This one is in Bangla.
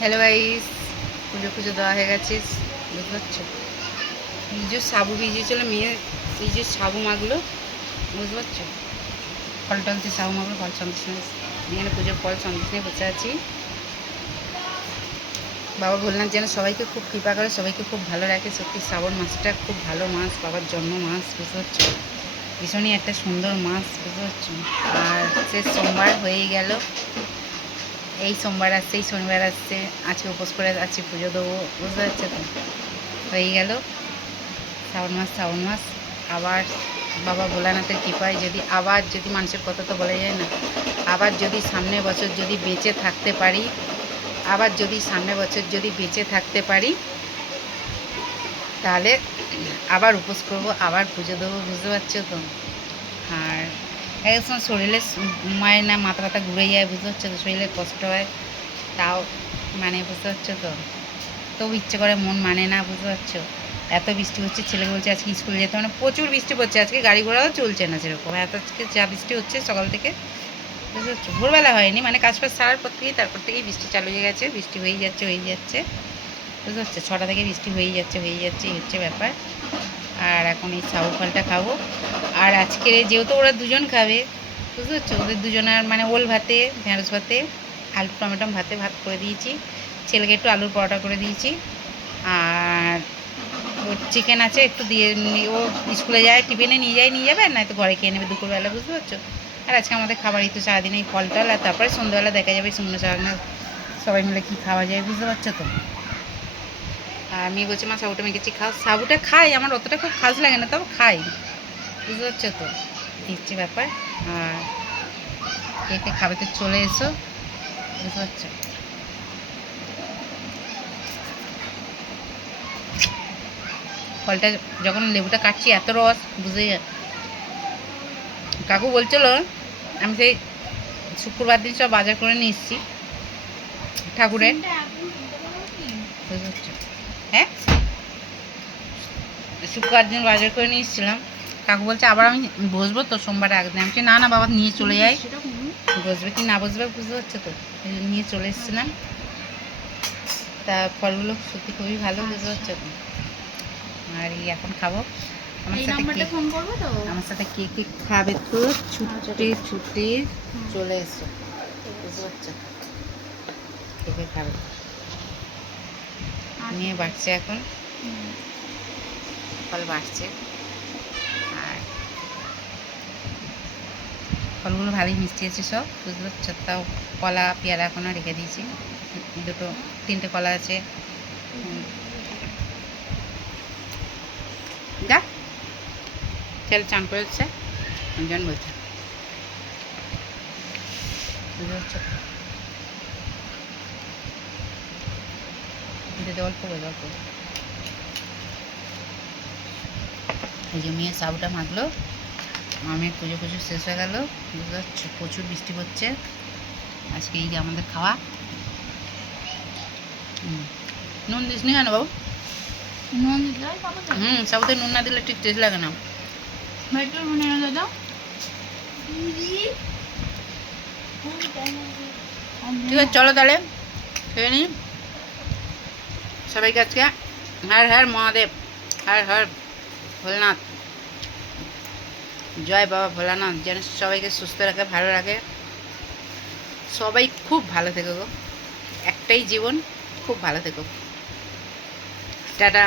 হ্যালো গাইস, পুজো পুজো দেওয়া হয়ে গেছে, বুঝতে পারছো? এই যে সাবু ভিজিয়েছিল মেয়ে, এই যে সাবু মাগলো, বুঝতে পারছো? ফল টলতে সাবু মাগলো, ফল সন্দেশ নিয়ে এখানে পুজোর ফল সন্দেশ নিয়ে বসে আছি। বাবা ভোলানাথ যেন সবাইকে খুব কৃপা করে, সবাইকে খুব ভালো রাখে। সত্যি শ্রাবণ মাসটা খুব ভালো মাস, বাবার জন্ম মাস, বুঝতে পারছো? ভীষণই একটা সুন্দর মাস, বুঝতে পারছো? আর শেষ সোমবার হয়েই গেল। এই সোমবার আসছে, এই শনিবার আসছে, আজকে উপোস করে আছি, পুজো দেবো, বুঝতে পারছো তো? হয়ে গেল শ্রাবণ মাস। আবার বাবা ভোলানাথের কৃপায় যদি মানুষের কথা তো বলা যায় না, আবার যদি সামনের বছর যদি বেঁচে থাকতে পারি, তাহলে আবার উপোস করবো, আবার পুজো দেবো, বুঝতে পারছো তো? আর এক সময় শরীরে মায়ের না মাথা ব্যথা ঘুরে যায়, বুঝতে পারছো তো? শরীরে কষ্ট হয়, তাও মানে বুঝতে পারছো তো? তবু ইচ্ছে করে, মন মানে না, বুঝতে পারছো? এত বৃষ্টি হচ্ছে, ছেলে বলছে আজকে স্কুলে যেতে, মানে প্রচুর বৃষ্টি পড়ছে আজকে, গাড়ি ঘোড়াও চলছে না সেরকম, এত আজকে যা বৃষ্টি হচ্ছে সকাল থেকে, বুঝতে পারছো? ভোরবেলা হয়নি, মানে কাজ ফাজ সারার পর থেকেই, তারপর থেকেই বৃষ্টি চালু হয়ে গেছে, বৃষ্টি হয়েই যাচ্ছে, বুঝতে পারছো? 6টা থেকে বৃষ্টি হয়েই যাচ্ছে, এই হচ্ছে ব্যাপার। আর এখন এই সাবু ফলটা খাবো। আর আজকের যেহেতু ওরা দুজন খাবে, বুঝতে পারছো? ওদের দুজনের মানে ওল ভাতে, ঢ্যাঁড়স ভাতে, আলু টমেটো ভাতে ভাত করে দিয়েছি, ছেলেকে একটু আলুর পরোটা করে দিয়েছি। আর ওর চিকেন আছে, একটু দিয়ে ও স্কুলে যায়, টিফিনে নিয়ে যাবে, আর নয়তো ঘরে খেয়ে নেবে দুপুরবেলা, বুঝতে পারছো? আর আজকে আমাদের খাবারই তো সারাদিন এই ফল টল, আর তারপরে সন্ধ্যাবেলা দেখা যাবে শুকনো শাকনা সবাই মিলে কী খাওয়া যায়, বুঝতে পারছো তো? আর আমি বলছি মা সাবুটা মেখেছি, খাও। সাবুটা খাই, আমার অতটা খুব খাস লাগে না, তবে খাই, বুঝতে পারছো তো? দেখছি ব্যাপার। আর কে কে খাবে তো চলে এসো, বুঝতে পারছো? ফলটা যখন লেবুটা কাটছি এত রস, বুঝে কাকু বলছিল, আমি সেই শুক্রবার দিন সব বাজার করে নিয়ে এসেছি ঠাকুরের, বুঝতে পারছো? হ্যাঁ, শুক্রবার দিন বাজার করে নিয়ে এসেছিলাম। কাকু বলছে আবার আমি বসবো তো সোমবারে আগের দিন, আমি না না বাবা নিয়ে চলে যাই, বসবে কি না বসবে, বুঝতে পারছো তো? নিয়ে চলে এসেছিলাম। তা ফলগুলো সত্যি খুবই ভালো, বুঝতে পারছো তো? আর এই এখন খাবো। আমার সাথে কে কে খাবে তো ছুটে চলে এসো, বুঝতে পারছো? কে কে খাবে নিয়ে বাড়ছে, এখন ফল বাড়ছে। আর ফলগুলো ভালোই মিষ্টি আছে সব, বুঝতে পারছো? তাও কলা পেয়ারা এখনও রেখে দিয়েছি, তিনটে কলা আছে। যা ছেলে চান করেছে, একজন বলছে, বুঝতে পারছো? অল্প এই যে মেয়ে সাবুটা মাখলো, আমি পুজো শেষ হয়ে গেল, বুঝতে পারছো? প্রচুর বৃষ্টি পড়ছে আজকে। এই যে আমাদের খাওয়া। নুন দিস নি কেন বাবু? সাবুতে নুন না দিলে ঠিক টেস্ট লাগে না। ঠিক আছে, চলো তাহলে খেয়ে নিই। সবাইকে আজকে হর হর মহাদেব, হর হর ভোলানাথ, জয় বাবা ভোলানাথ যেন সবাইকে সুস্থ রাখে, ভালো রাখে। সবাই খুব ভালো থেকো গো, একটাই জীবন, খুব ভালো থেকো। টাটা।